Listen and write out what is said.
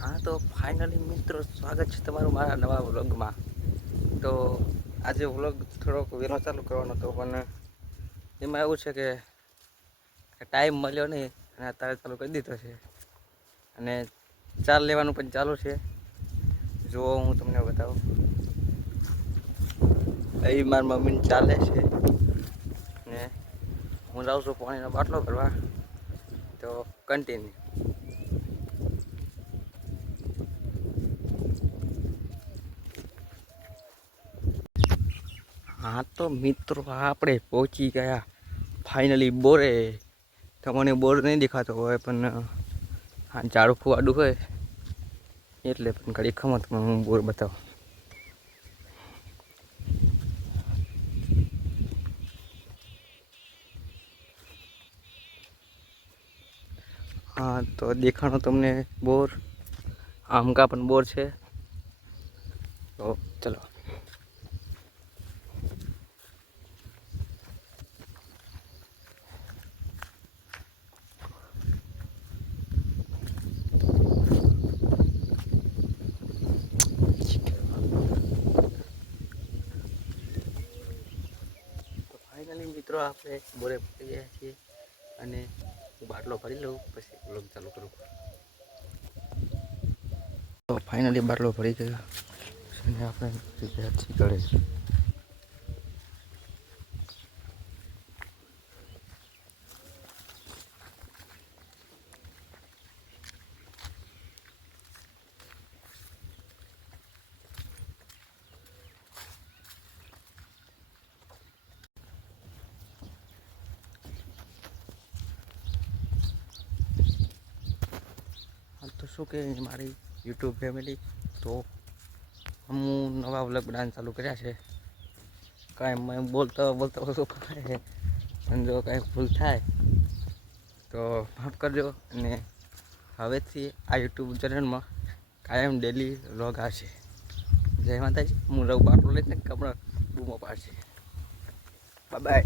હા તો ફાઇનલી મિત્રો સ્વાગત છે તમારું મારા નવા વ્લોગમાં. તો આજે વ્લોગ થોડોક વહેલો ચાલુ કરવાનો હતો, પણ એમાં એવું છે કે ટાઈમ મળ્યો નહીં અને અત્યારે ચાલુ કરી દીધો છે. અને ચાલ લેવાનું પણ ચાલુ છે. જો હું તમને બતાવું, અહીં મારી મમ્મીને ચાલે છે ને હું જાઉં છું પાણીનો બાટલો કરવા. તો કન્ટિન્યુ. હા તો મિત્રો આપણે પહોંચી ગયા ફાઇનલી બોરે. તમને બોર નહીં દેખાતો હોય, પણ હા ઝાડું ફુવાડું હોય એટલે પણ ઘડી ખમત હું બોર બતાવું. હા તો દેખાણો તમને બોર, આમકા પણ બોર છે. તો ચલો. તો ફાઇનલી મિત્રો આપણે બોરે પહોંચી ગયા છીએ અને હું બાટલો ભરી લઉં પછી વ્લોગ ચાલુ કરું. તો ફાઇનલી બાટલો ભરી ગયો અને આપણે ગયા છીએ ઘરે. તો શું કે મારી યુટ્યુબ ફેમિલી, તો હું નવા વ્લોગ બનાવવાનું ચાલુ કર્યા છે. કાંઈ મેં બોલતો ઓછું કરે છે, પણ જો કાંઈ ભૂલ થાય તો માફ કરજો. અને હવેથી આ યુટ્યુબ ચેનલમાં કાયમ ડેલી વ્લોગ આવશે. જય માતાજી. હું રવ બાટલો લઈને કપડાં બૂમો પાડશે. Bye bye.